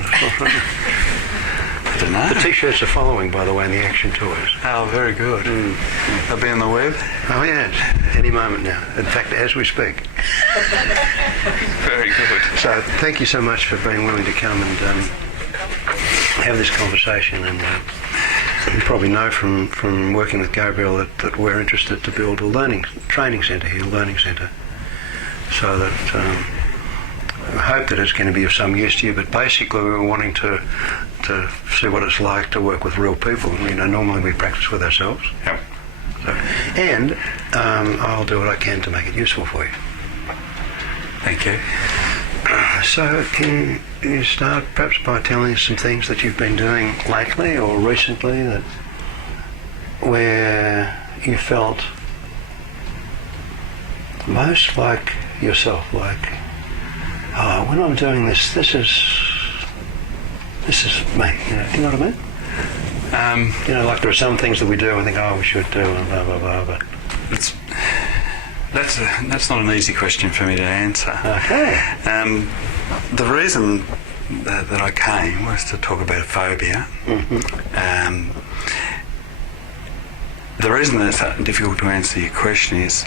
I don't know. The T-shirts are following, by the way, and the action toys. Oh, very good. They'll be on the web? Oh, yes. Any moment now. In fact, as we speak. Very good. So thank you so much for being willing to come and have this conversation. And you probably know from working with Gabriel that we're interested to build a training centre here, learning centre, so that I hope that it's going to be of some use to you. But basically, we're wanting to see what it's like to work with real people. You know, normally we practice with ourselves. Yep. So, and I'll do what I can to make it useful for you. Thank you. So can you start perhaps by telling us some things that you've been doing lately or recently that where you felt most like yourself, like, oh, when I'm doing this is me. You know what I mean? You know, like there are some things that we do and think, oh, we should do, and blah blah blah. But that's not an easy question for me to answer. Okay. The reason that I came was to talk about phobia. Mm-hmm. The reason that it's difficult to answer your question is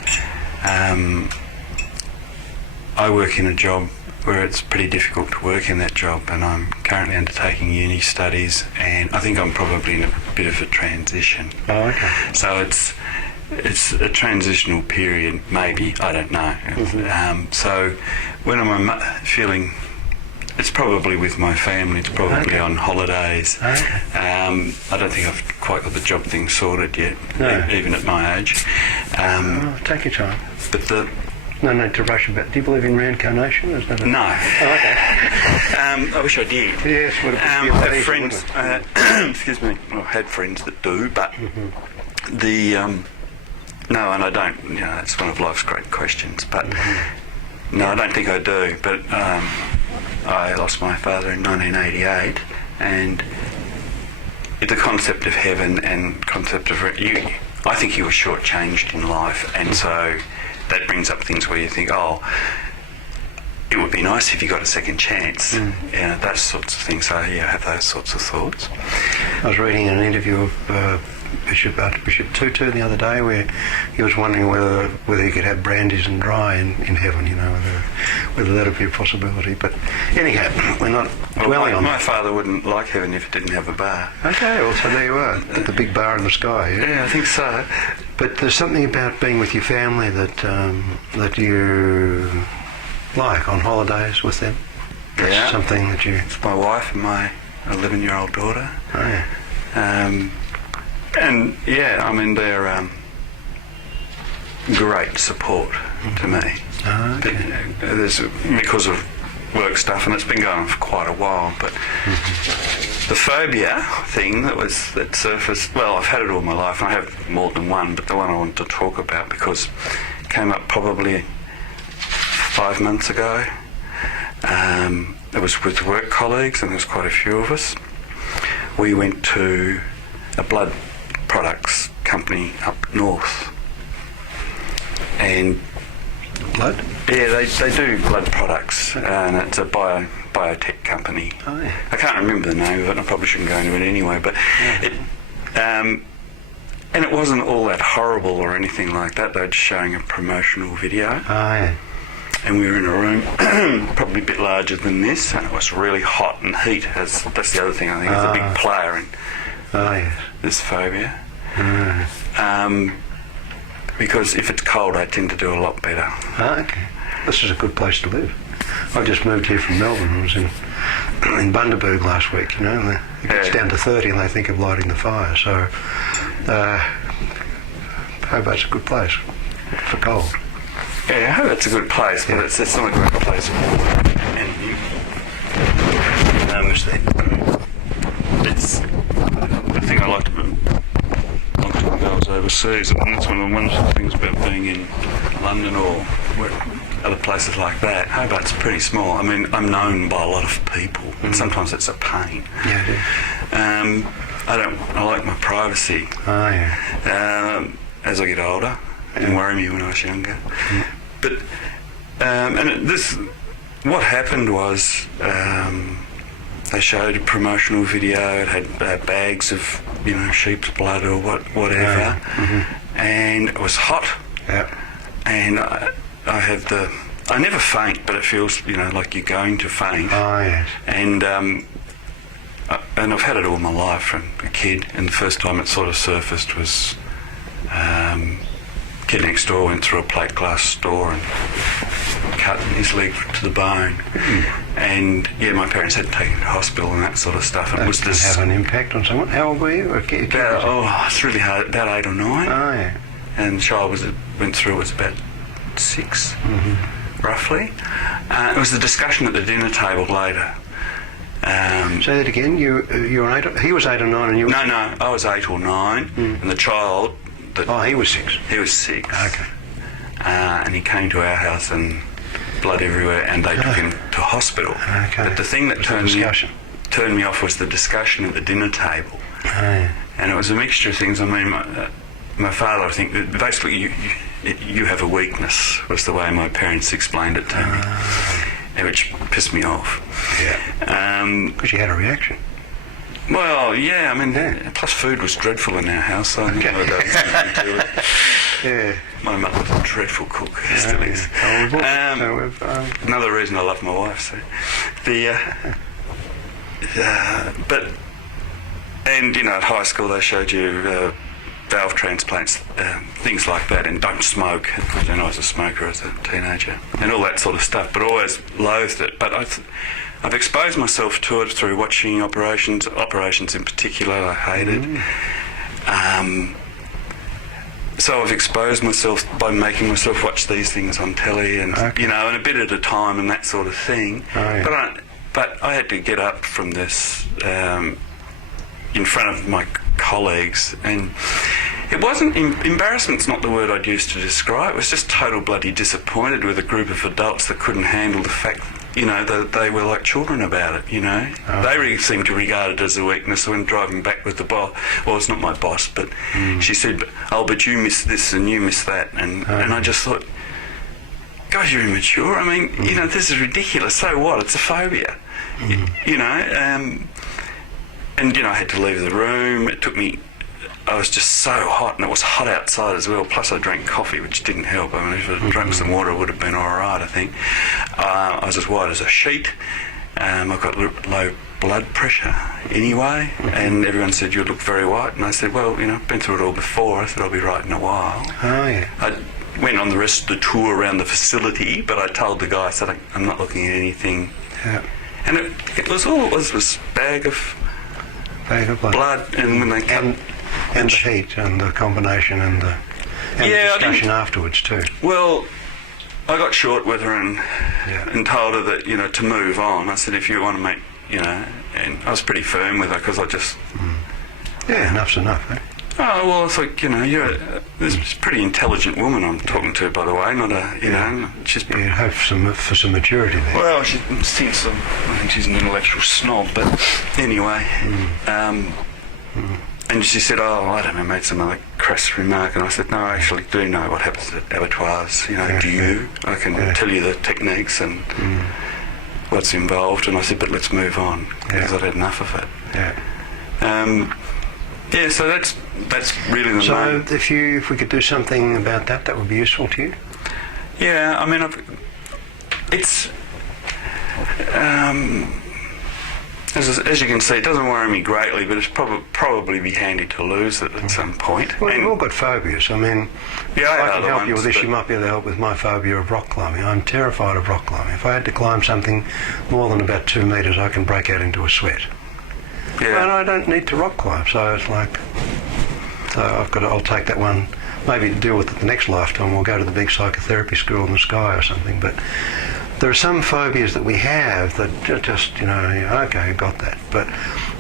I work in a job where it's pretty difficult to work in that job, and I'm currently undertaking uni studies, and I think I'm probably in a bit of a transition. Oh, okay. So it's a transitional period, maybe, I don't know. Mm-hmm. So when I'm feeling, it's probably with my family, it's probably on holidays. Okay. I don't think I've quite got the job thing sorted yet, even at my age. Take your time. But No need to rush about. Do you believe in reincarnation? Is that no. Oh, okay. I wish I did. Yes, would it be I have friends, excuse me, well, I had friends that do, but no, and I don't, you know, that's one of life's great questions, but no, I don't think I do, but I lost my father in 1988, and the concept of heaven and concept of, I think he was shortchanged in life, and so that brings up things where you think, oh, it would be nice if you got a second chance, you know, those sorts of things. So yeah, I have those sorts of thoughts. I was reading an interview of Bishop Tutu the other day where he was wondering whether he could have brandies and dry in heaven, you know, whether that would be a possibility. But anyhow, we're not dwelling on my that. father wouldn't like heaven if it didn't have a bar. Okay, well, so there you are, the big bar in the sky. Yeah, I think so. But there's something about being with your family that you like on holidays with them. That's something that you. It's my wife and my 11-year-old daughter. Oh yeah. And yeah, I mean they're great support to me. Oh, okay. There's because of work stuff, and it's been going on for quite a while. But the phobia thing that surfaced. Well, I've had it all my life, and I have more than one. But the one I wanted to talk about because it came up probably 5 months ago. It was with work colleagues, and there's quite a few of us. We went to a blood products company up north, and Blood? yeah, they do blood products, and it's a biotech company. Oh yeah. I can't remember the name of it, and I probably shouldn't go into it anyway, but and it wasn't all that horrible or anything like that. They were just showing a promotional video. Oh yeah. And we were in a room probably a bit larger than this, and it was really hot, and heat that's the other thing I think is a big player in this phobia. Because if it's cold, I tend to do a lot better. Oh, okay. This is a good place to live. I just moved here from Melbourne. I was in Bundaberg last week, you know, and it gets down to 30 and they think of lighting the fire. So Hobart's a good place for cold. Yeah, I hope it's a good place, but it's not a great place for anything. It's the thing I liked about a long time ago I was overseas, and that's one of the wonderful things about being in London or other places like that. Hobart's pretty small. I mean, I'm known by a lot of people, and sometimes it's a pain. Yeah, it is. I like my privacy. Oh, yeah. As I get older, it didn't worry me when I was younger. But what happened was they showed a promotional video. It had bags of, sheep's blood or whatever, and it was hot. Yeah. And I have I never faint, but it feels, like you're going to faint. Oh, yes. And I've had it all my life from a kid, and the first time it sort of surfaced was kid next door went through a plate glass store and cut his leg to the bone. And my parents had to take him to hospital and that sort of stuff. And That it was can this have an impact on someone. How old were you? it's really hard. About 8 or 9. Oh, yeah. And the child went through was about 6, roughly. It was the discussion at the dinner table later. Say that again. You were 8. He was 8 or 9, and you. No, I was 8 or 9, and the child. He was 6. He was 6. Okay. And he came to our house and blood everywhere, and they took him to hospital. Okay. But the thing that turned me off was the discussion at the dinner table. Oh, yeah. And it was a mixture of things. I mean, my father, I think, basically you have a weakness, was the way my parents explained it to me, which pissed me off. Yeah. Because you had a reaction. Well, yeah, I mean, plus food was dreadful in our house, so I think that had something to do with it. Yeah. My mother was a dreadful cook, still is. Another reason I love my wife, so. At high school they showed you valve transplants, things like that, and don't smoke. Then I was a smoker as a teenager, and all that sort of stuff, but always loathed it. But I've exposed myself to it through watching operations in particular I hated. So I've exposed myself by making myself watch these things on telly and, and a bit at a time and that sort of thing. Oh, yeah. But I had to get up from this in front of my colleagues, and it wasn't, embarrassment's not the word I'd use to describe, it was just total bloody disappointed with a group of adults that couldn't handle the fact that they were like children about it, Oh. They really seemed to regard it as a weakness. When driving back with the boss, well, it's not my boss, but she said, but you missed this and you missed that, and I just thought, God, you're immature. I mean, this is ridiculous. So what? It's a phobia, and I had to leave the room. It took me, I was just so hot, and it was hot outside as well, plus I drank coffee, which didn't help. I mean, if I'd drunk some water, it would have been all right, I think. I was as white as a sheet. I've got low blood pressure anyway, and everyone said, you look very white, and I said, well, I've been through it all before. I said, I'll be right in a while. Oh, yeah. I went on the rest of the tour around the facility, but I told the guy, I said, I'm not looking at anything. Yeah. And it was all it was bag of blood, and when they cut... And the heat and the combination and the discussion afterwards too. Well, I got short with her and told her that, to move on. I said, if you want to make, and I was pretty firm with her because I just... Yeah, enough's enough, eh? Oh, well, it's like, you're this is a pretty intelligent woman I'm talking to, by the way, not a, she's... You hope for some maturity there. Well, she thinks I think she's an intellectual snob, but anyway, and she said, I don't know, made some other crass remark, and I said, no, I actually do know what happens at abattoirs, do you? I can tell you the techniques and what's involved, and I said, but let's move on, because I'd had enough of it. Yeah. So that's really the main... So if we could do something about that would be useful to you? Yeah, I mean, it's... As you can see, it doesn't worry me greatly, but it's probably be handy to lose it at some point. Well, we've all got phobias. I mean, I can help you with this. You might be able to help with my phobia of rock climbing. I'm terrified of rock climbing. If I had to climb something more than about 2 metres, I can break out into a sweat. Yeah. And I don't need to rock climb, so it's like... So I'll take that one, maybe to deal with it the next lifetime. We'll go to the big psychotherapy school in the sky or something, but... There are some phobias that we have that just, okay, got that. But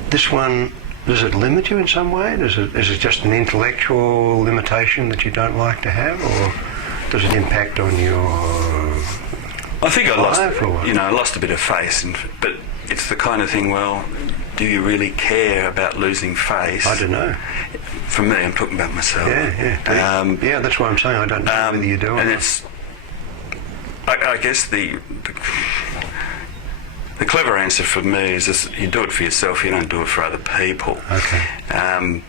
this one, does it limit you in some way? Is it just an intellectual limitation that you don't like to have, or does it impact on your I think I life, lost a bit of face, but it's the kind of thing, well, do you really care about losing face? I don't know. For me, I'm talking about myself. Yeah, that's what I'm saying. I don't know whether you do or and not. it's... I guess the The clever answer for me is this: you do it for yourself. You don't do it for other people. Okay.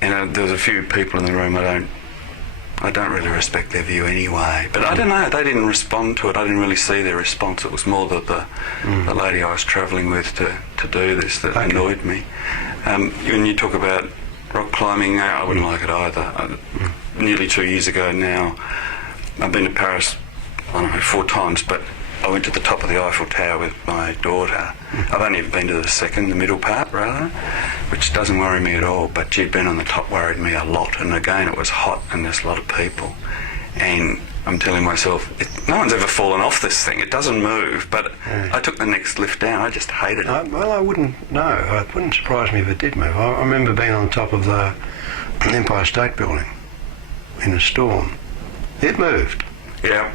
There's a few people in the room I don't really respect their view anyway. But I don't know. They didn't respond to it. I didn't really see their response. It was more that the lady I was travelling with to do this that annoyed me. When you talk about rock climbing, I wouldn't like it either. Nearly 2 years ago now, I've been to Paris, I don't know, 4 times, but I went to the top of the Eiffel Tower with my daughter. I've only ever been to the middle part rather, which doesn't worry me at all, but she'd been on the top worried me a lot, and again it was hot and there's a lot of people. And I'm telling myself, no one's ever fallen off this thing, it doesn't move, but I took the next lift down, I just hated it. Well, I wouldn't know. It wouldn't surprise me if it did move. I remember being on top of the Empire State Building in a storm. It moved. Yeah.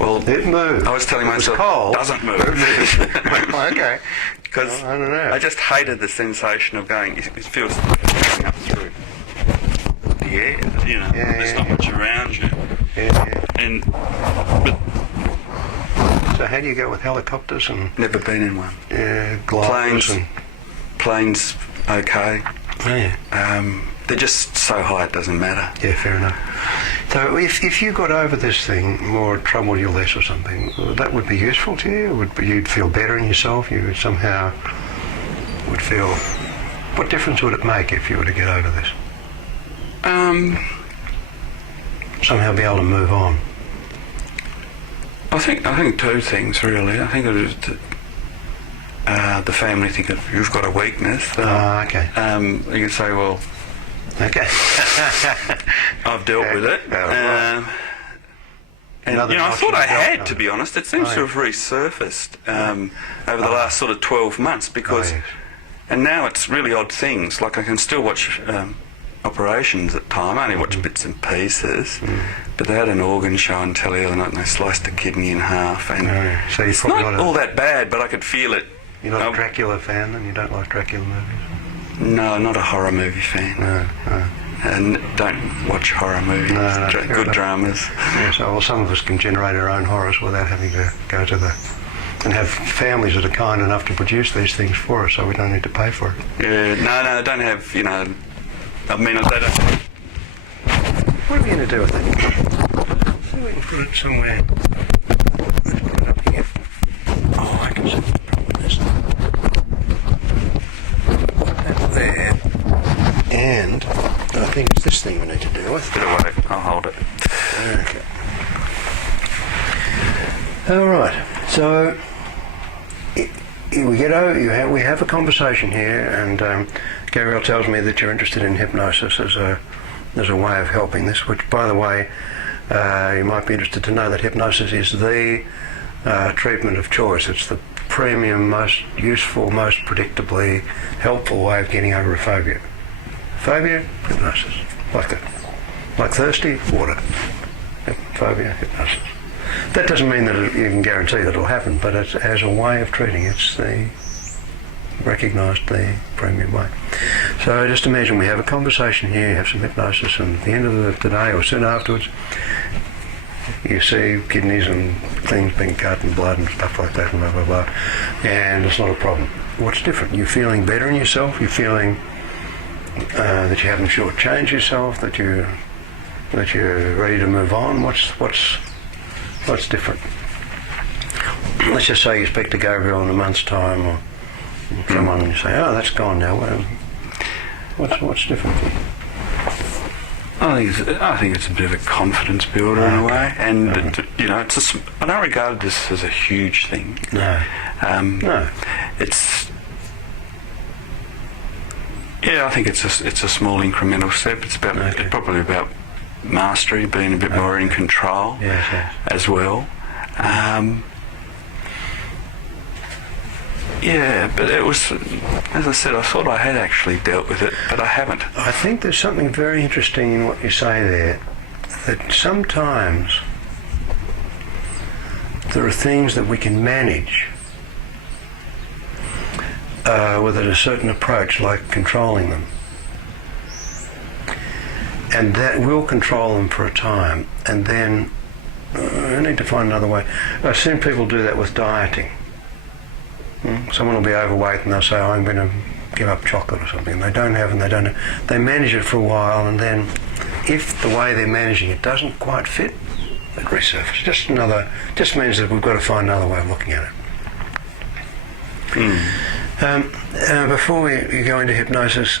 Well, it moved. I was telling myself, cold. It doesn't move. Okay. Because I don't know. I just hated the sensation of going, it feels like going up through the air, you know, there's not much around you. Yeah. But so how do you go with helicopters and... Never been in one. Gliders Planes, okay. Oh, yeah. They're just so high it doesn't matter. Yeah, fair enough. So if you got over this thing, more trouble you less or something, that would be useful to you? You'd feel better in yourself? You would somehow would feel... What difference would it make if you were to get over this? Somehow be able to move on? I think 2 things really. I think it was the family think that you've got a weakness. Okay. You can say, well, okay. I've dealt with it. Right. And I thought I had, to be honest. It seems to have resurfaced over the last sort of 12 months because, and now it's really odd things. Like I can still watch operations at time. I only watch bits and pieces. But they had an organ show on telly the other night and they sliced a kidney in half. And so it's not all that bad, but I could feel it. You're not a Dracula fan, then? You don't like Dracula movies? No, not a horror movie fan. No. And don't watch horror movies. No, good dramas. Yeah, so some of us can generate our own horrors without having to go to and have families that are kind enough to produce these things for us, so we don't need to pay for it. Yeah, no, don't have, they don't. What are we going to do with it? So we can put it somewhere. Let's put it up here. Oh, I can see the problem with this. Put that there. And I think it's this thing we need to deal with. Get away, I'll hold it. Okay. All right. So we have a conversation here, and Gabrielle tells me that you're interested in hypnosis as a way of helping this. Which, by the way, you might be interested to know that hypnosis is the treatment of choice. It's the premium, most useful, most predictably helpful way of getting over a phobia. Phobia, hypnosis. Like that. Like thirsty, water. Phobia, hypnosis. That doesn't mean that you can guarantee that it'll happen, but it's as a way of treating. It's recognised the premium way. So just imagine we have a conversation here, you have some hypnosis, and at the end of the day or soon afterwards, you see kidneys and things being cut and blood and stuff like that and blah, blah, blah. And it's not a problem. What's different? You're feeling better in yourself, you're feeling that you haven't shortchanged yourself, that you're ready to move on. What's different? Let's just say you speak to Gabriel in a month's time, or someone, and you say, "Oh, that's gone now." What's different? I think it's a bit of a confidence builder in a way, and I don't regard this as a huge thing. No. No. I think it's a small incremental step. It's probably about mastery, being a bit more in control as well. But it was, as I said, I thought I had actually dealt with it, but I haven't. I think there's something very interesting in what you say there, that sometimes there are things that we can manage with a certain approach, like controlling them. And that will control them for a time, and then I need to find another way. I've seen people do that with dieting. Someone will be overweight and they'll say, I'm going to give up chocolate or something. And they don't have, and they don't have. They manage it for a while, and then if the way they're managing it doesn't quite fit, it resurfaces. Just means that we've got to find another way of looking at it. Before we go into hypnosis,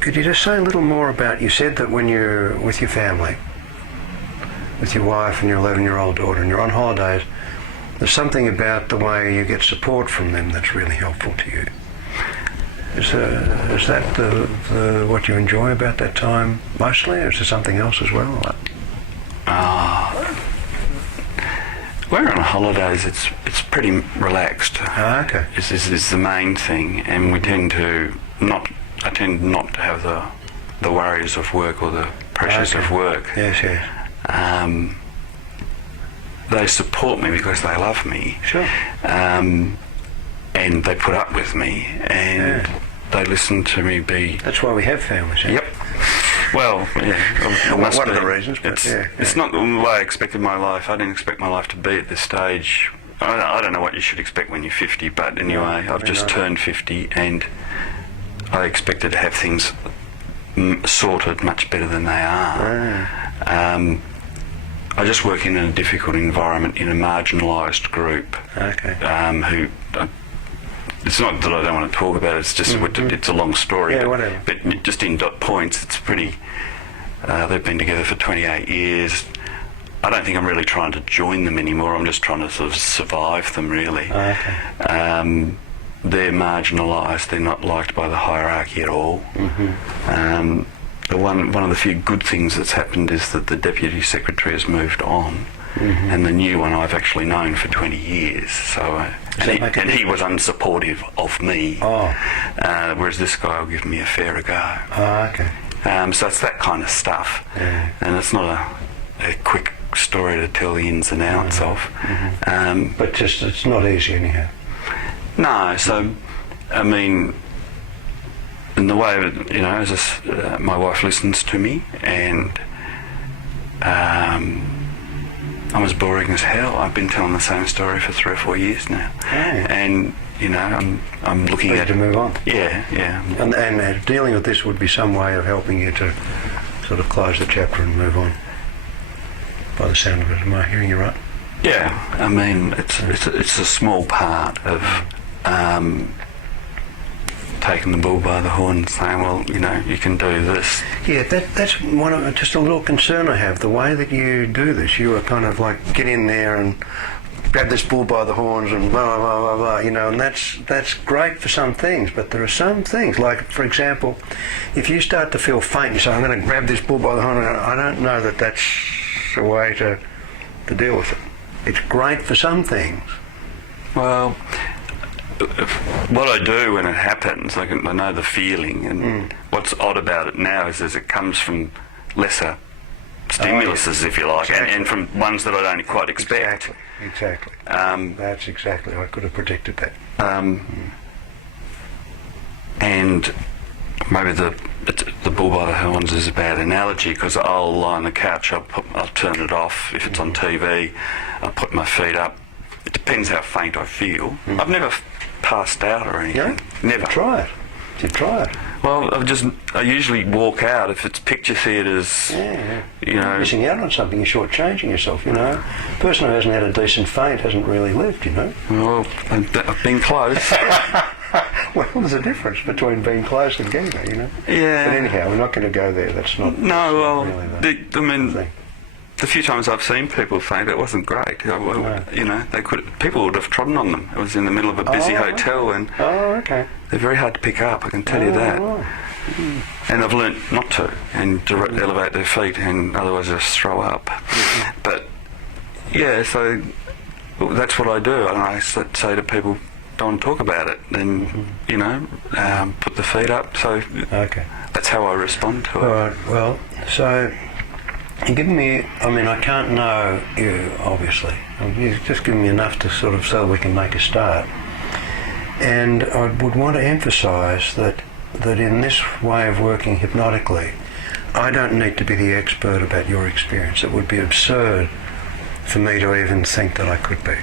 could you just say a little more about, you said that when you're with your family, with your wife and your 11-year-old daughter, and you're on holidays, there's something about the way you get support from them that's really helpful to you. Is that the what you enjoy about that time mostly, or is there something else as well? We're on holidays. It's pretty relaxed. Okay. Is the main thing, and we tend to not. I tend not to have the worries of work or the pressures of work. Yes, yes. They support me because they love me. Sure. And they put up with me, and they listen to me be... That's why we have families. Yeah? Yep. Well, yeah. One of the reasons, but it's not the way I expected my life. I didn't expect my life to be at this stage. I don't know what you should expect when you're 50, but anyway, I've just turned 50, and I expected to have things sorted much better than they are. I just work in a difficult environment in a marginalised group. Okay. Who it's not that I don't want to talk about it. It's just it's a long story. Yeah, whatever. But just in dot points, it's pretty. They've been together for 28 years. I don't think I'm really trying to join them anymore. I'm just trying to sort of survive them, really. Okay. They're marginalised. They're not liked by the hierarchy at all. One of the few good things that's happened is that the deputy secretary has moved on, and the new one I've actually known for 20 years. So, and he was unsupportive of me, whereas this guy will give me a fairer go. Oh, okay. So it's that kind of stuff, and it's not a quick story to tell the ins and outs of. But just it's not easy anyhow. No, so I mean. In the way that, my wife listens to me, and I'm as boring as hell. I've been telling the same story for 3 or 4 years now, and I'm looking Ready to move on. Yeah. And dealing with this would be some way of helping you to sort of close the chapter and move on. By the sound of it, am I hearing you right? Yeah, I mean it's a small part of. Taking the bull by the horn and saying, well, you can do this. Yeah, that's just a little concern I have. The way that you do this, you are kind of like get in there and grab this bull by the horns and blah, blah, blah, blah, and that's great for some things, but there are some things, like, for example, if you start to feel faint, you say, I'm going to grab this bull by the horn, I don't know that that's a way to deal with it. It's great for some things. Well, what I do when it happens, I know the feeling, and what's odd about it now is it comes from lesser stimuluses, if you like, and from ones that I don't quite expect. Exactly. That's exactly. I could have predicted that. And maybe the bull by the horns is a bad analogy, because I'll lie on the couch, I'll turn it off if it's on TV, I'll put my feet up. It depends how faint I feel. I've never passed out or anything. Yeah? Never. Try it. Try it. Well, I usually walk out if it's picture theatres. You're missing out on something. You're shortchanging yourself. A person who hasn't had a decent faint hasn't really lived. Well, I've been close. Well, there's a difference between being close and getting there. Yeah. But anyhow, we're not going to go there. That's not. No. Really the few times I've seen people faint, it wasn't great. People would have trodden on them. It was in the middle of a busy hotel, and they're very hard to pick up, I can tell you that. And I've learnt not to, and to elevate their feet, and otherwise just throw up. But so that's what I do, and I say to people, don't talk about it, and put the feet up. So that's how I respond to it. All right. Well, so. You're giving me, I can't know you, obviously. You've just given me enough to sort of so we can make a start. And I would want to emphasise that in this way of working hypnotically, I don't need to be the expert about your experience. It would be absurd for me to even think that I could be.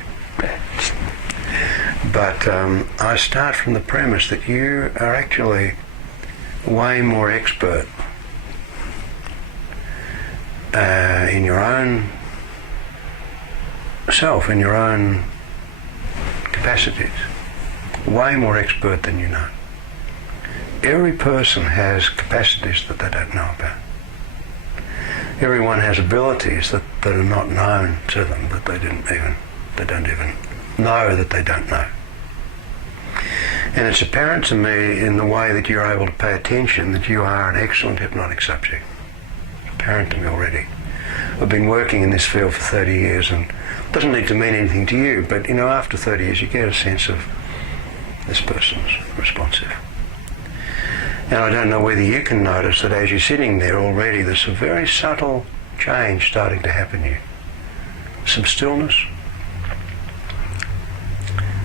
But I start from the premise that you are actually way more expert in your own self, in your own capacities. Way more expert than you know. Every person has capacities that they don't know about. Everyone has abilities that are not known to them, that they don't even know that they don't know. And it's apparent to me in the way that you're able to pay attention that you are an excellent hypnotic subject. It's apparent to me already. I've been working in this field for 30 years, and it doesn't need to mean anything to you, but you know, after 30 years you get a sense of this person's responsive. And I don't know whether you can notice that as you're sitting there already, there's a very subtle change starting to happen here. Some stillness.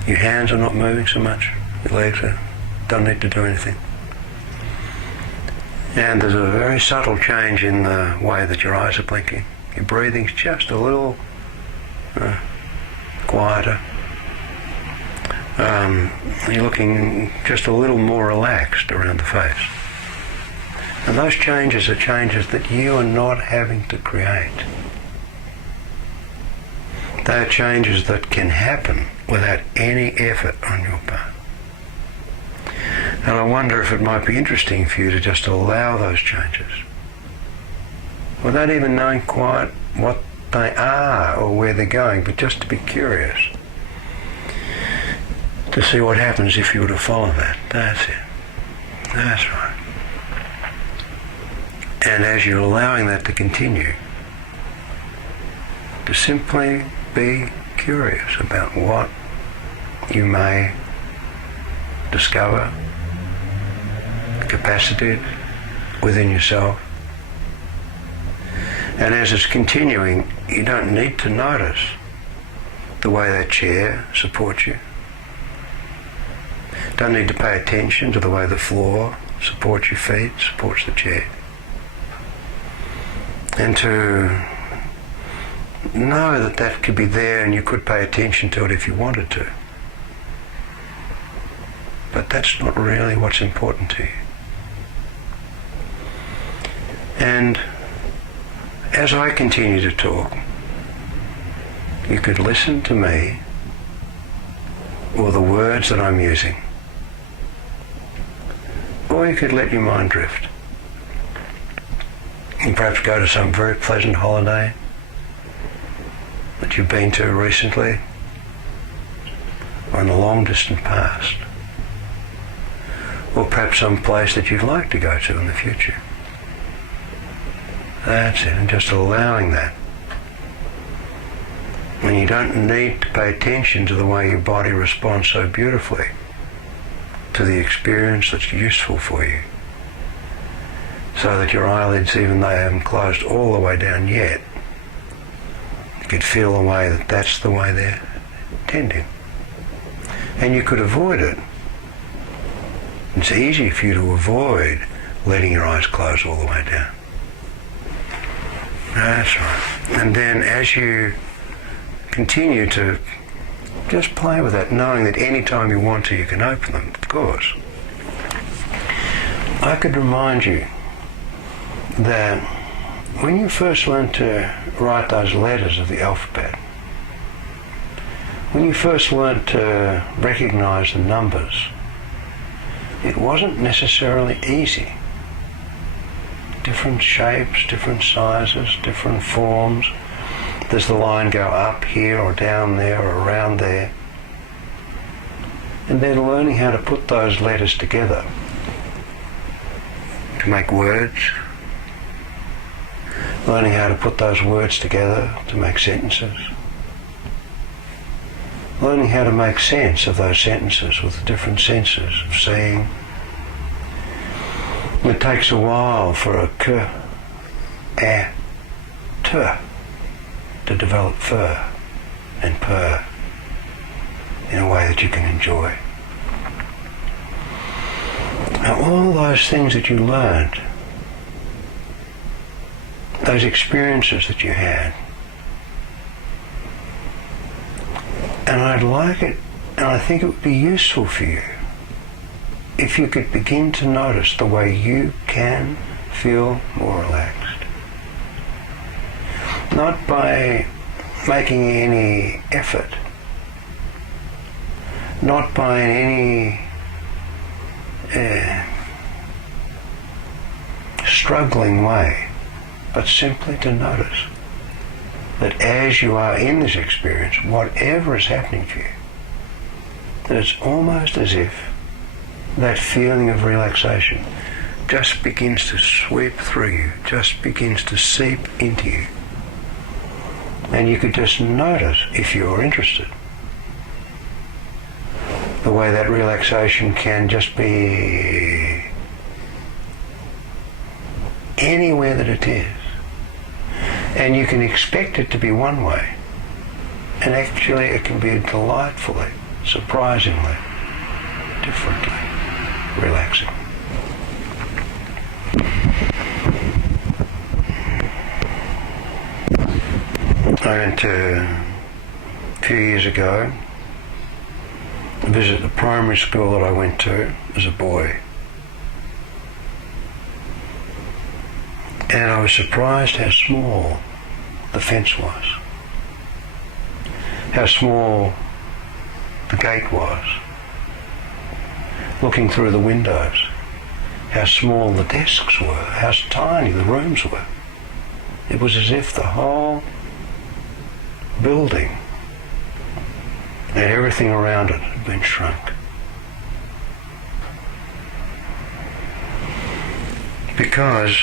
Your hands are not moving so much. Your legs don't need to do anything. And there's a very subtle change in the way that your eyes are blinking. Your breathing's just a little quieter. You're looking just a little more relaxed around the face. And those changes are changes that you are not having to create. They are changes that can happen without any effort on your part. And I wonder if it might be interesting for you to just allow those changes, without even knowing quite what they are or where they're going, but just to be curious, to see what happens if you were to follow that. That's it. That's right. And as you're allowing that to continue, to simply be curious about what you may discover, capacity within yourself. And as it's continuing, you don't need to notice the way that chair supports you. Don't need to pay attention to the way the floor supports your feet, supports the chair. And to know that that could be there and you could pay attention to it if you wanted to. But that's not really what's important to you. And as I continue to talk, you could listen to me or the words that I'm using, or you could let your mind drift and perhaps go to some very pleasant holiday that you've been to recently or in the long distant past, or perhaps some place that you'd like to go to in the future. That's it, and just allowing that. And you don't need to pay attention to the way your body responds so beautifully to the experience that's useful for you, so that your eyelids, even though they haven't closed all the way down yet, you could feel the way that that's the way they're tending. And you could avoid it. It's easy for you to avoid letting your eyes close all the way down. That's right. And then as you continue to just play with that, knowing that any time you want to, you can open them, of course. I could remind you that when you first learned to write those letters of the alphabet, when you first learned to recognize the numbers, it wasn't necessarily easy. Different shapes, different sizes, different forms. Does the line go up here or down there or around there? And then learning how to put those letters together to make words. Learning how to put those words together to make sentences. Learning how to make sense of those sentences with the different senses of seeing. It takes a while for a k, a, t to develop fur and purr in a way that you can enjoy. Now all those things that you learned, those experiences that you had, and I'd like it And I think it would be useful for you if you could begin to notice the way you can feel more relaxed. Not by making any effort, not by any struggling way, but simply to notice that as you are in this experience, whatever is happening to you, that it's almost as if that feeling of relaxation just begins to sweep through you, just begins to seep into you. And you could just notice, if you're interested, the way that relaxation can just be anywhere that it is. And you can expect it to be one way. And actually it can be delightfully, surprisingly, differently relaxing. I went to, a few years ago, visit the primary school that I went to as a boy. And I was surprised how small the fence was, how small the gate was, looking through the windows, how small the desks were, how tiny the rooms were. It was as if the whole building and everything around it had been shrunk. Because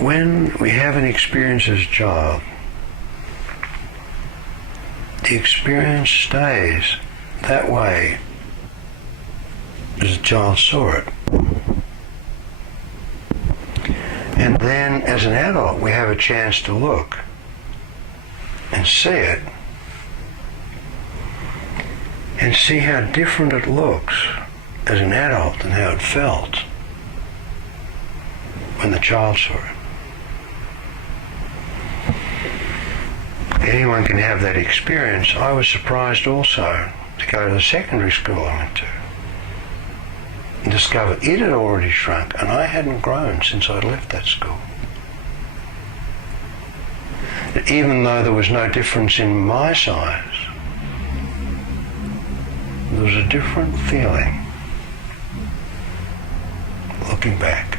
when we have an experience as a child, the experience stays that way as the child saw it. And then as an adult we have a chance to look and see it and see how different it looks as an adult than how it felt when the child saw it. Anyone can have that experience. I was surprised also to go to the secondary school I went to and discover it had already shrunk and I hadn't grown since I'd left that school. And even though there was no difference in my size, there was a different feeling looking back.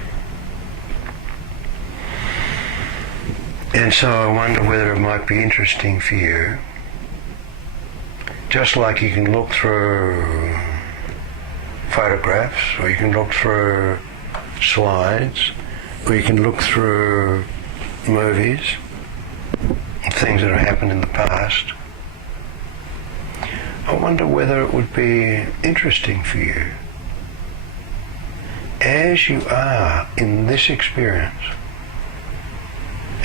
And so I wonder whether it might be interesting for you, just like you can look through photographs, or you can look through slides, or you can look through movies, things that have happened in the past. I wonder whether it would be interesting for you, as you are in this experience,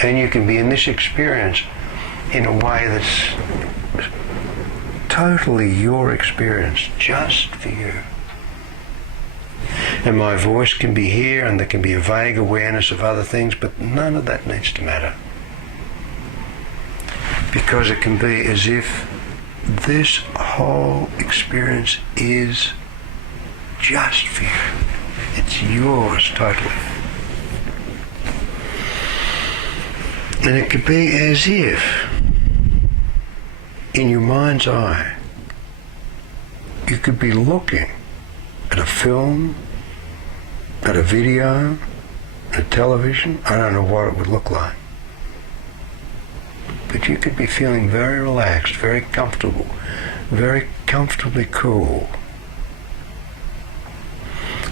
and you can be in this experience in a way that's totally your experience, just for you. And my voice can be here and there can be a vague awareness of other things, but none of that needs to matter. Because it can be as if this whole experience is just for you. It's yours totally. And it could be as if, in your mind's eye, you could be looking at a film, at a video, at television. I don't know what it would look like. But you could be feeling very relaxed, very comfortable, very comfortably cool.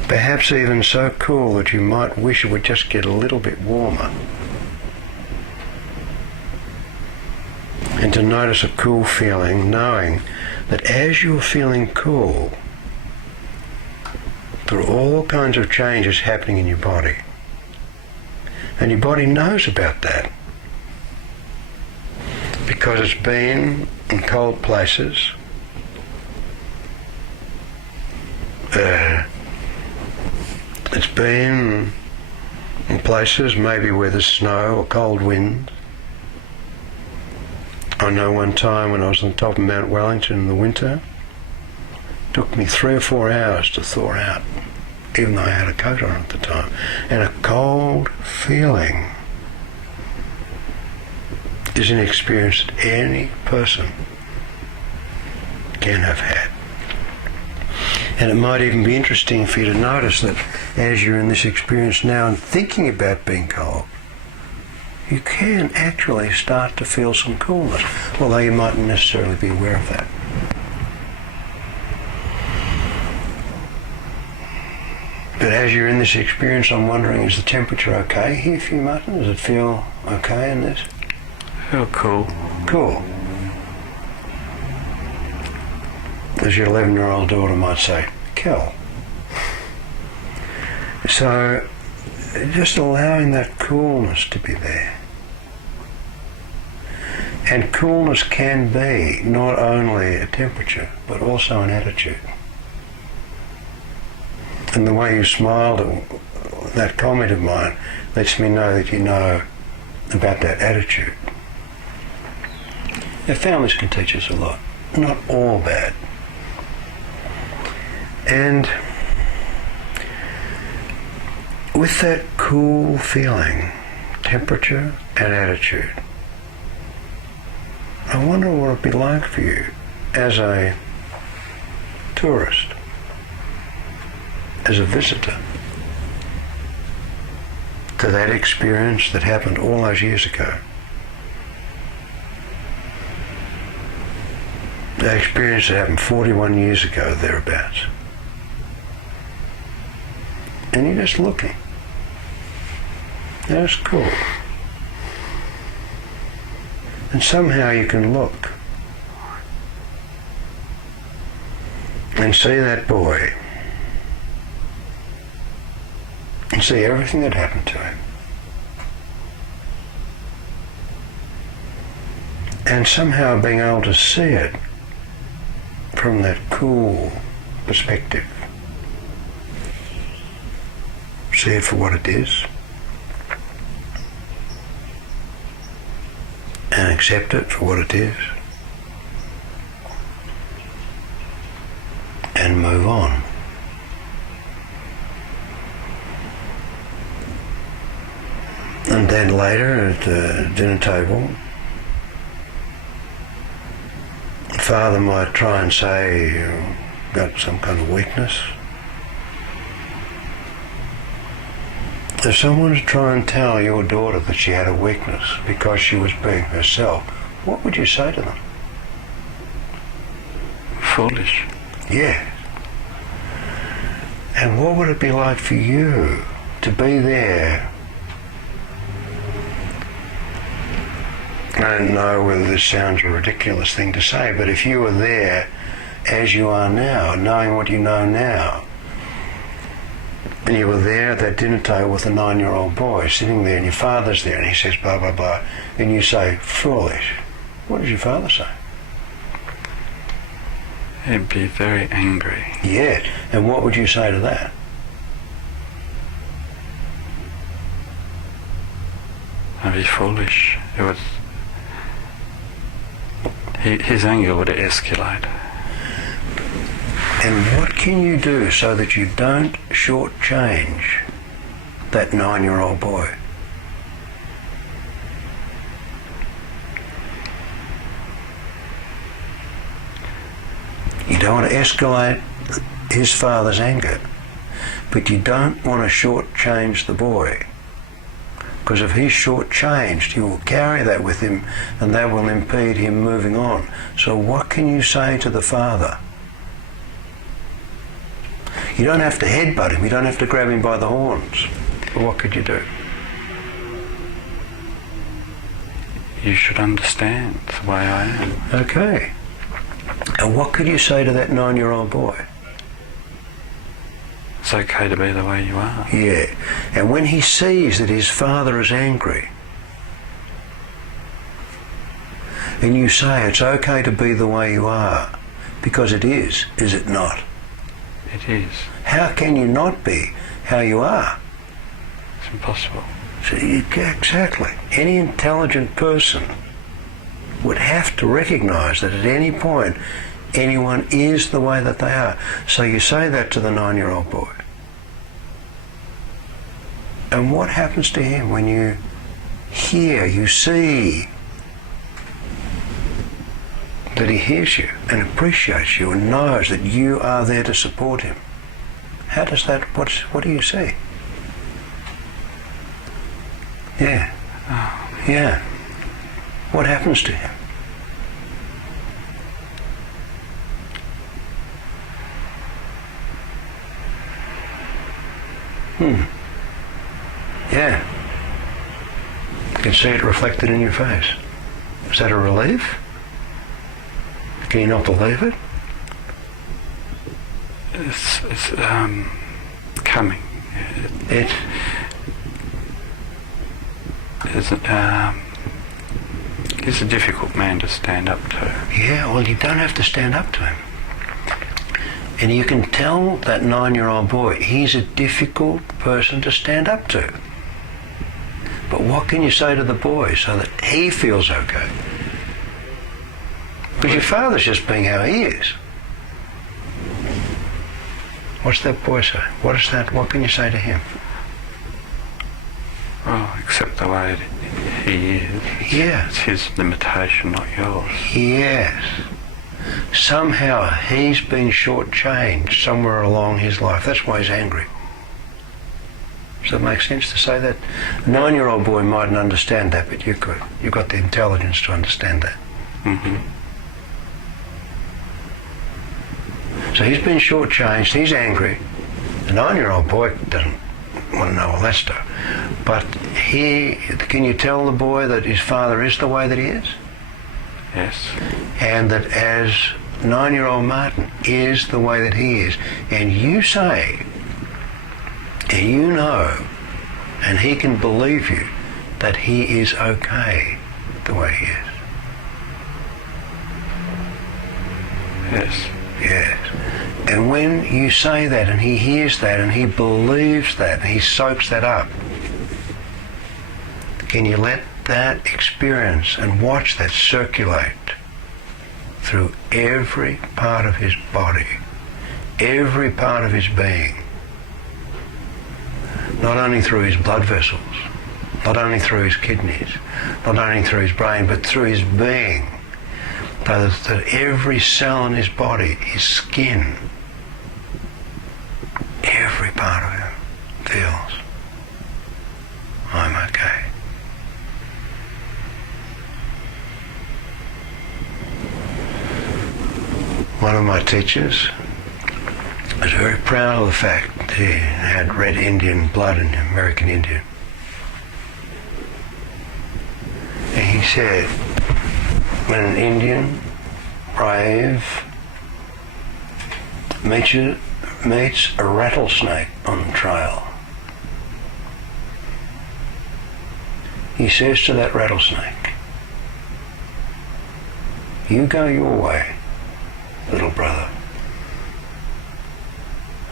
Perhaps even so cool that you might wish it would just get a little bit warmer. And to notice a cool feeling, knowing that as you're feeling cool, there are all kinds of changes happening in your body. And your body knows about that, because it's been in cold places, it's been in places maybe where there's snow or cold wind. I know one time when I was on top of Mount Wellington in the winter, Took me 3 or 4 hours to thaw out, even though I had a coat on at the time. And a cold feeling is an experience that any person can have had. And it might even be interesting for you to notice that as you're in this experience now and thinking about being cold, you can actually start to feel some coolness, although you mightn't necessarily be aware of that. But as you're in this experience, I'm wondering, is the temperature okay here for you, Martin? Does it feel okay in this? Feel cool. Cool. As your 11-year-old daughter might say, Kel. So, just allowing that coolness to be there. And coolness can be not only a temperature, but also an attitude. And the way you smiled at that comment of mine lets me know that you know about that attitude. Now, families can teach us a lot. Not all bad. And with that cool feeling, temperature and attitude, I wonder what it'd be like for you as a tourist, as a visitor, to that experience that happened all those years ago. That experience that happened 41 years ago, thereabouts. And you're just looking. That's cool. And somehow you can look and see that boy and see everything that happened to him. And somehow being able to see it from that cool perspective. See it for what it is. And accept it for what it is. And move on. And then later at the dinner table, father might try and say you've got some kind of weakness. If someone was trying to tell your daughter that she had a weakness because she was being herself, what would you say to them? Foolish. Yeah. And what would it be like for you to be there? I don't know whether this sounds a ridiculous thing to say, but if you were there as you are now, knowing what you know now, and you were there at that dinner table with a 9-year-old boy sitting there and your father's there and he says blah, blah, blah, and you say, foolish. What does your father say? He'd be very angry. Yeah, and what would you say to that? I'd be foolish. It was... His anger would escalate. And what can you do so that you don't shortchange that 9-year-old boy? You don't want to escalate his father's anger, but you don't want to shortchange the boy. Because if he's shortchanged, he will carry that with him and that will impede him moving on. So what can you say to the father? You don't have to headbutt him, you don't have to grab him by the horns. But what could you do? You should understand the way I am. Okay. And what could you say to that 9-year-old boy? It's okay to be the way you are. Yeah. And when he sees that his father is angry, and you say it's okay to be the way you are, because it is it not? It is. How can you not be how you are? It's impossible. So exactly. Any intelligent person would have to recognize that at any point Anyone is the way that they are. So you say that to the 9-year-old boy. And what happens to him when you hear, you see that he hears you and appreciates you and knows that you are there to support him? How does that, what do you see? Yeah. Yeah. What happens to him? Yeah. You can see it reflected in your face. Is that a relief? Can you not believe it? It's coming. He's a difficult man to stand up to. Yeah, well, you don't have to stand up to him. And you can tell that 9-year-old boy he's a difficult person to stand up to. But what can you say to the boy so that he feels okay? Because your father's just being how he is. What's that boy say? What can you say to him? Well, accept the way that he is. Yeah. It's his limitation, not yours. Yes. Somehow he's been shortchanged somewhere along his life. That's why he's angry. Does that make sense to say that? A 9-year-old boy mightn't understand that, but you could. You've got the intelligence to understand that. Mm-hmm. So he's been shortchanged, he's angry. The 9-year-old boy doesn't want to know all that stuff. But can you tell the boy that his father is the way that he is? Yes. And that as 9-year-old Martin is the way that he is, and you say, and you know, and he can believe you, that he is okay the way he is. Yes. Yes. And when you say that and he hears that and he believes that and he soaks that up, can you let that experience and watch that circulate through every part of his body, every part of his being? Not only through his blood vessels, not only through his kidneys, not only through his brain, but through his being. That every cell in his body, his skin, every part of him feels, I'm okay. One of my teachers was very proud of the fact that he had red Indian blood in him, American Indian. And he said, when an Indian, brave, meets a rattlesnake on the trail, he says to that rattlesnake, you go your way, little brother,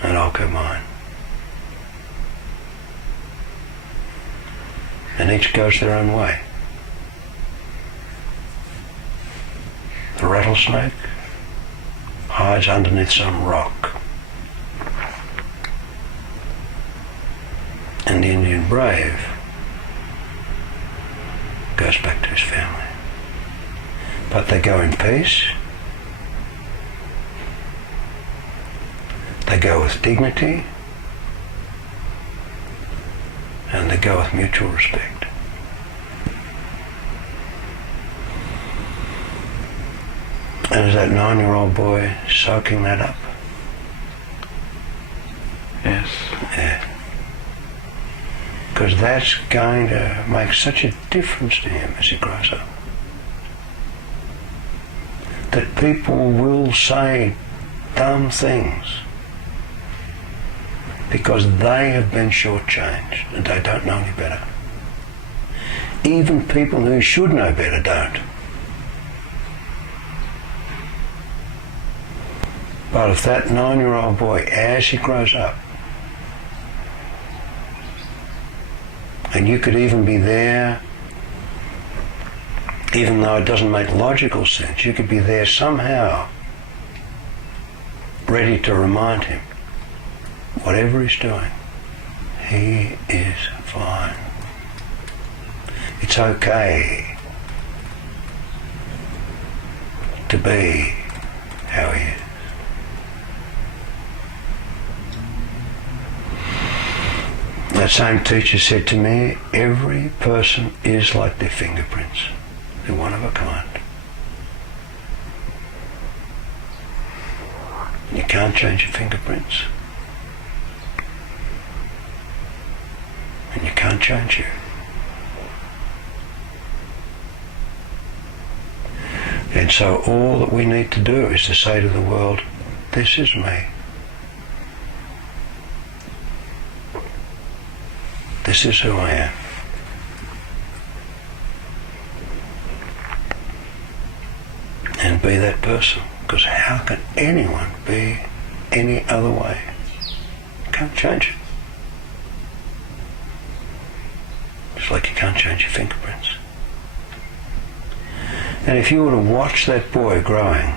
and I'll go mine. And each goes their own way. The rattlesnake hides underneath some rock. And the Indian brave goes back to his family. But they go in peace. They go with dignity. And they go with mutual respect. And is that 9-year-old boy soaking that up? Yes. Yeah. Because that's going to make such a difference to him as he grows up. That people will say dumb things because they have been shortchanged and they don't know any better. Even people who should know better don't. But if that 9-year-old boy, as he grows up, and you could even be there, even though it doesn't make logical sense, you could be there somehow ready to remind him, whatever he's doing, he is fine. It's okay to be how he is. That same teacher said to me, every person is like their fingerprints. They're one of a kind. You can't change your fingerprints. And you can't change you. And so all that we need to do is to say to the world, this is me. This is who I am. And be that person. Because how can anyone be any other way? You can't change it. Just like you can't change your fingerprints. And if you were to watch that boy growing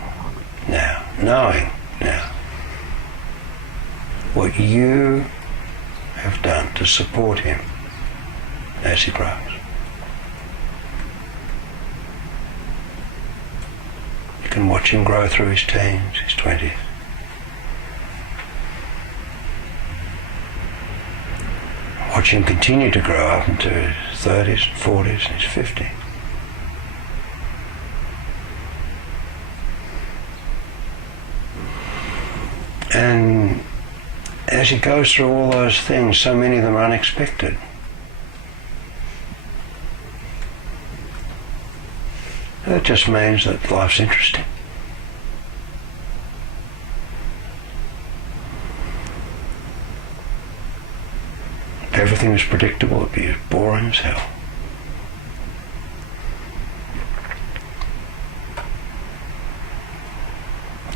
now, knowing now what you have done to support him as he grows, you can watch him grow through his teens, his 20s. Watch him continue to grow up into his 30s, 40s, and his 50s. And as he goes through all those things, so many of them are unexpected. That just means that life's interesting. If everything was predictable, it'd be as boring as hell.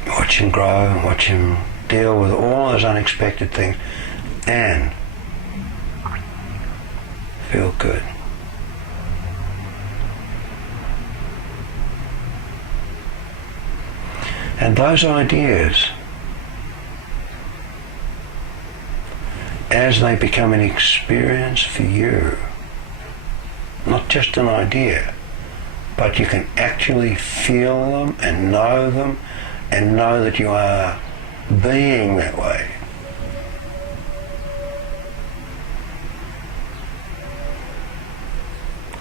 Watch him grow and watch him deal with all those unexpected things and feel good. And those ideas, as they become an experience for you, not just an idea, but you can actually feel them and know that you are being that way.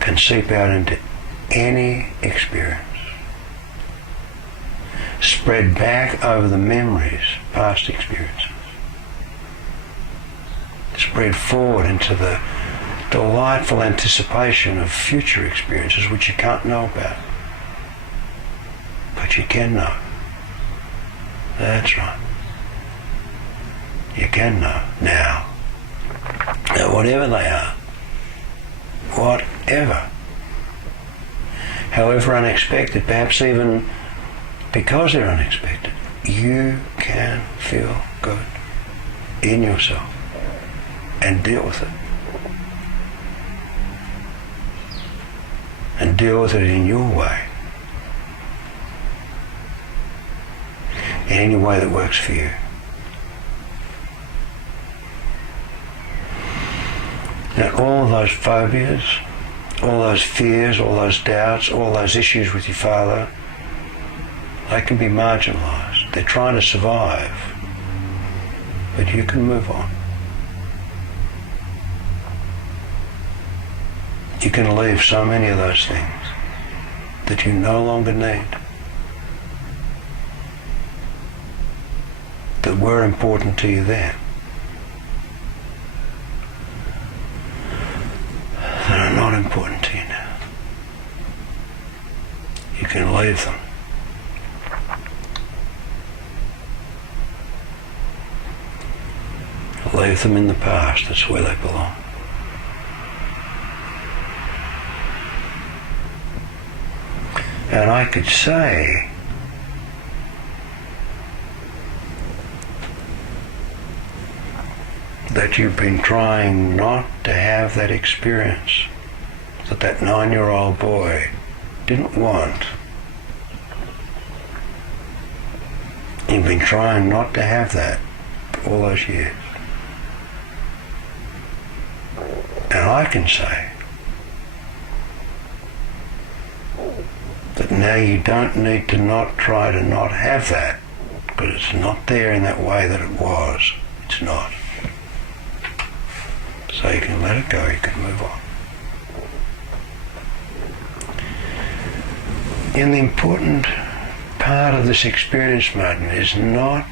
Can seep out into any experience. Spread back over the memories, past experiences. Spread forward into the delightful anticipation of future experiences which you can't know about. But you can know. That's right. You can know now. Now, whatever they are, whatever, however unexpected, perhaps even because they're unexpected, you can feel good in yourself and deal with it. And deal with it in your way. In any way that works for you. And all those phobias, all those fears, all those doubts, all those issues with your father, they can be marginalised. They're trying to survive. But you can move on. You can leave so many of those things that you no longer need, that were important to you then, that are not important to you now. You can leave them. Leave them in the past. That's where they belong. And I could say that you've been trying not to have that experience that 9-year-old boy didn't want, You've been trying not to have that for all those years. And I can say that now you don't need to not try to not have that, because it's not there in that way that it was. It's not. So you can let it go, you can move on. And the important part of this experience, Martin, is not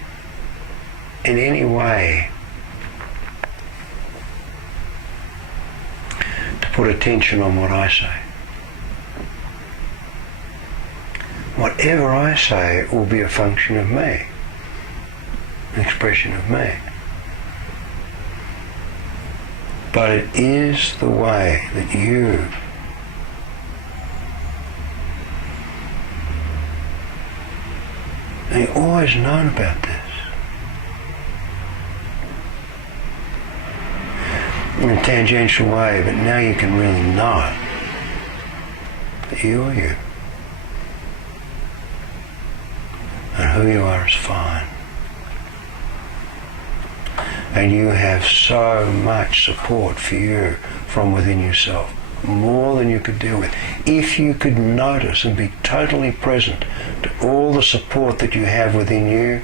in any way to put attention on what I say. Whatever I say will be a function of me, an expression of me. But it is the way that you've always known about this. In a tangential way, but now you can really know that you are you. And who you are is fine. And you have so much support for you from within yourself, more than you could deal with. If you could notice and be totally present to all the support that you have within you,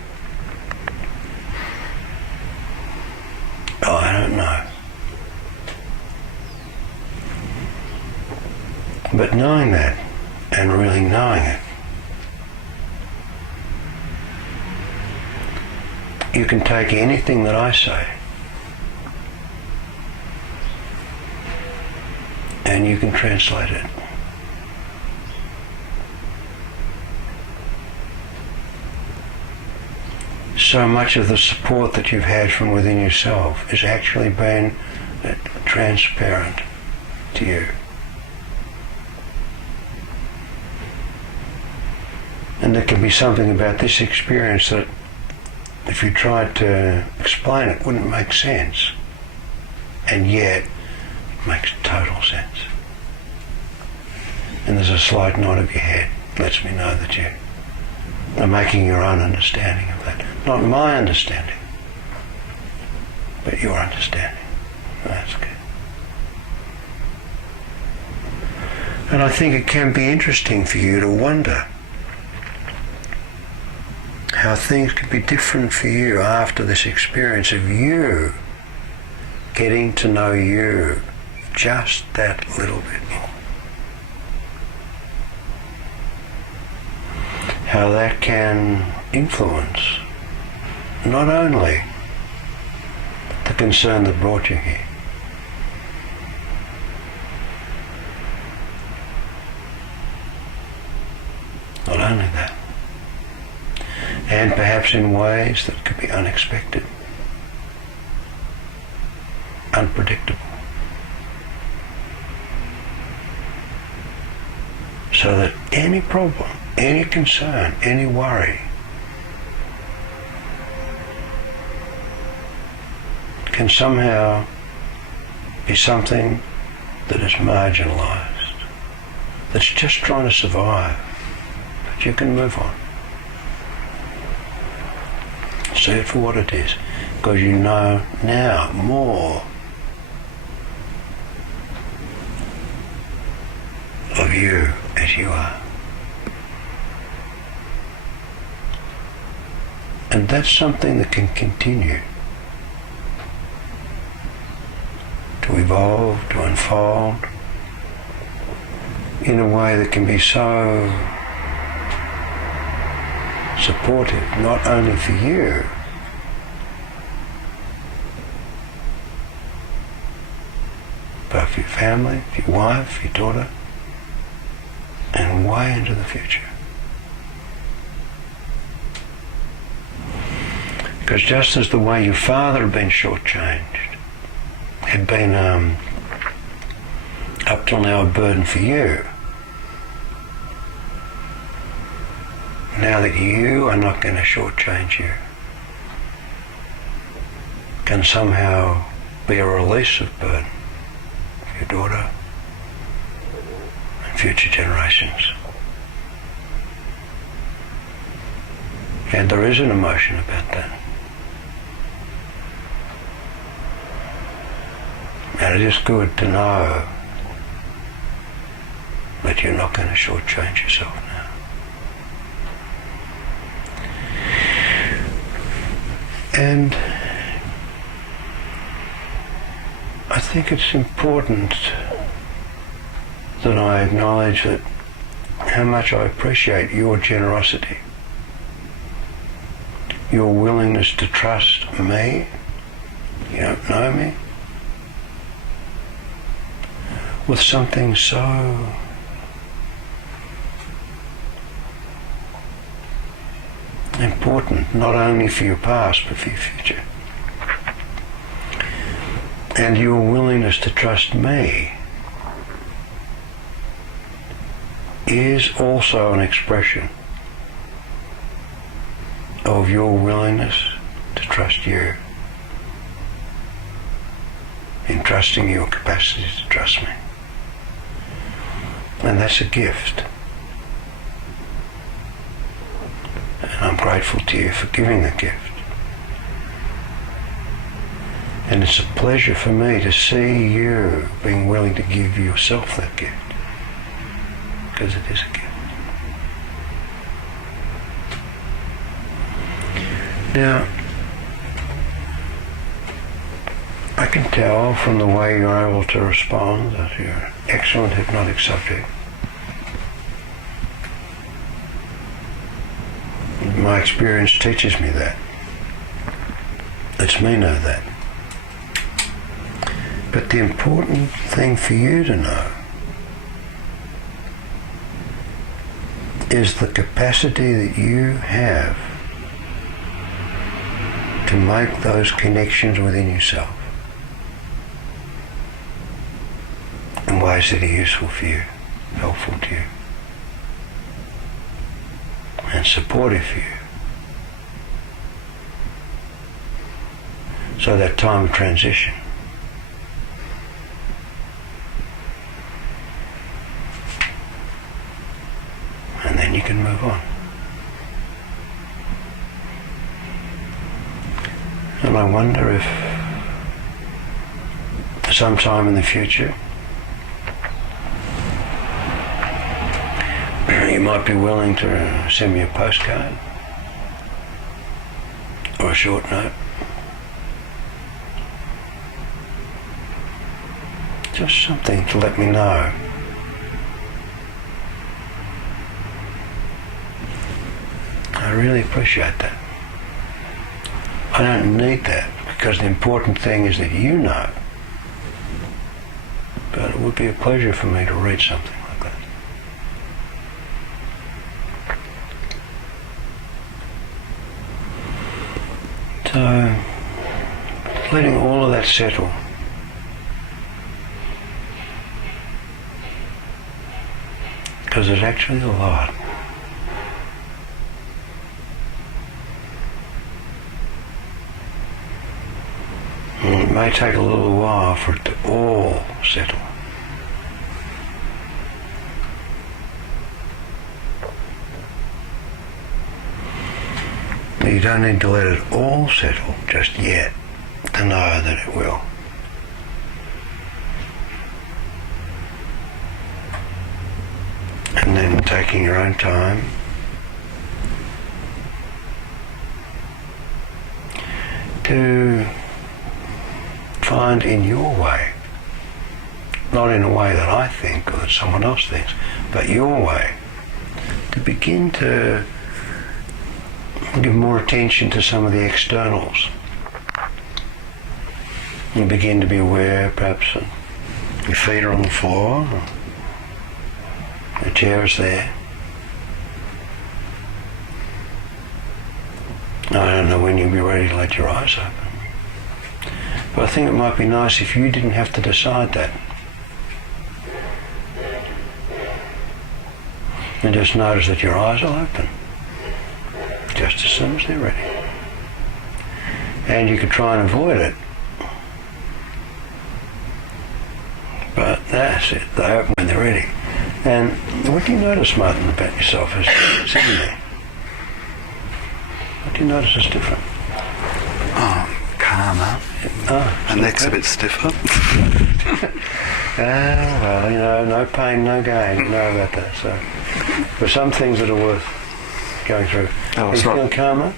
I don't know. But knowing that, and really knowing it, you can take anything that I say and you can translate it. So much of the support that you've had from within yourself has actually been transparent to you. And there can be something about this experience that if you tried to explain it, wouldn't make sense. And yet, it makes total sense. And there's a slight nod of your head that lets me know that you are making your own understanding of that. Not my understanding, but your understanding. That's good. And I think it can be interesting for you to wonder how things could be different for you after this experience of you getting to know you just that little bit more. How that can influence not only the concern that brought you here, not only that, and perhaps in ways that could be unexpected, unpredictable. So that any problem, any concern, any worry can somehow be something that is marginalized, that's just trying to survive, but you can move on. See it for what it is, because you know now more of you as you are. And that's something that can continue to evolve, to unfold in a way that can be so supportive, not only for you, but for your family, for your wife, for your daughter, and way into the future. Because just as the way your father had been shortchanged, had been up till now a burden for you, now that you are not going to shortchange you, can somehow be a release of burden for your daughter and future generations. And there is an emotion about that. And it is good to know that you're not going to shortchange yourself now. And I think it's important that I acknowledge that how much I appreciate your generosity, your willingness to trust me. You don't know me, with something so important, not only for your past but for your future. And your willingness to trust me is also an expression of your willingness to trust you, in trusting your capacity to trust me. And that's a gift. And I'm grateful to you for giving the gift. And it's a pleasure for me to see you being willing to give yourself that gift. Because it is a gift. Now, I can tell from the way you're able to respond that you're an excellent hypnotic subject. My experience teaches me that. Lets me know that. But the important thing for you to know is the capacity that you have to make those connections within yourself in ways that are useful for you, helpful to you, and supportive for you. So that time of transition and then you can move on. And I wonder if sometime in the future you might be willing to send me a postcard or a short note. Just something to let me know. I really appreciate that. I don't need that because the important thing is that you know. But it would be a pleasure for me to read something like that. So, letting all of that settle. Because there's actually a lot. And it may take a little while for it to all settle. You don't need to let it all settle just yet to know that it will. And then taking your own time to find in your way, not in a way that I think or that someone else thinks, but your way, to begin to give more attention to some of the externals. You begin to be aware, perhaps, that your feet are on the floor, or the chair is there. I don't know when you'll be ready to let your eyes open. But I think it might be nice if you didn't have to decide that. And just notice that your eyes are open just as soon as they're ready. And you could try and avoid it. But that's it. They open when they're ready. And what do you notice, Martin, about yourself as you're sitting there? do you notice is different? Oh, calmer. My neck's a bit stiffer. Well, you know, no pain, no gain. You know about that. So there's some things that are worth going through. Oh, you it's feel not- calmer?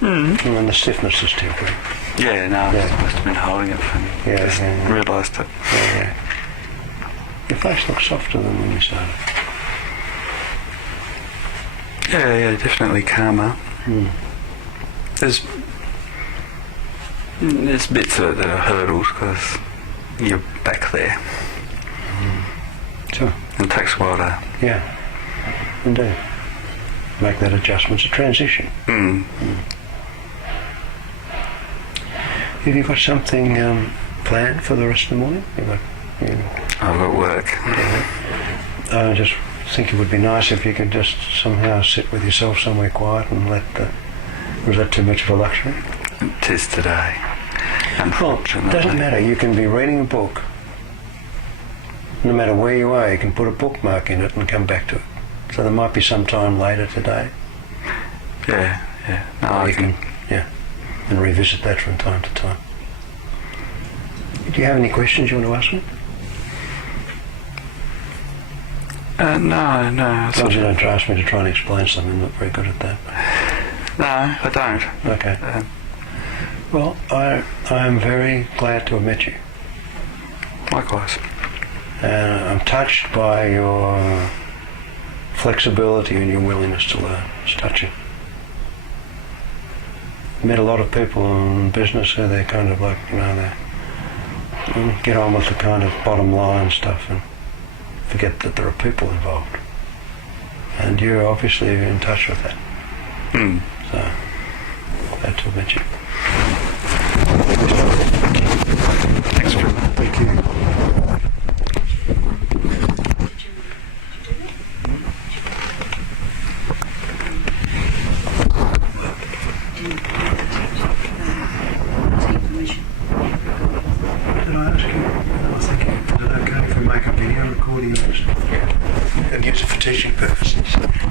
And the stiffness is temporary. Yeah, no, Yeah. I must have been holding it for Yeah, just yeah. realised it. Yeah. Your face looks softer than when you started. Yeah, definitely calmer. There's bits of it that are hurdles because you're back there. Sure. And it takes a while to... Yeah. Indeed. Make that adjustment. It's a transition. Have you got something planned for the rest of the morning? I've got work. I just think it would be nice if you could just somehow sit with yourself somewhere quiet and let the... Was that too much of a luxury? It is today, Well, unfortunately. it doesn't matter. You can be reading a book. No matter where you are, you can put a bookmark in it and come back to it. So there might be some time later today. Yeah. No, I You can... and revisit that from time to time. Do you have any questions you want to ask me? No. As long as you don't ask me to try and explain something, I'm not very good at that. No, I don't. Okay. Well, I am very glad to have met you. Likewise. I'm touched by your flexibility and your willingness to learn. It's touching. Met a lot of people in business who they're kind of like, you know, they get on with the kind of bottom line stuff and forget that there are people involved. And you're obviously in touch with that. So, glad to have met you. Thanks very much. Thank you. Did I ask you? I think is it okay if we make a video recording of this? And use it for teaching purposes.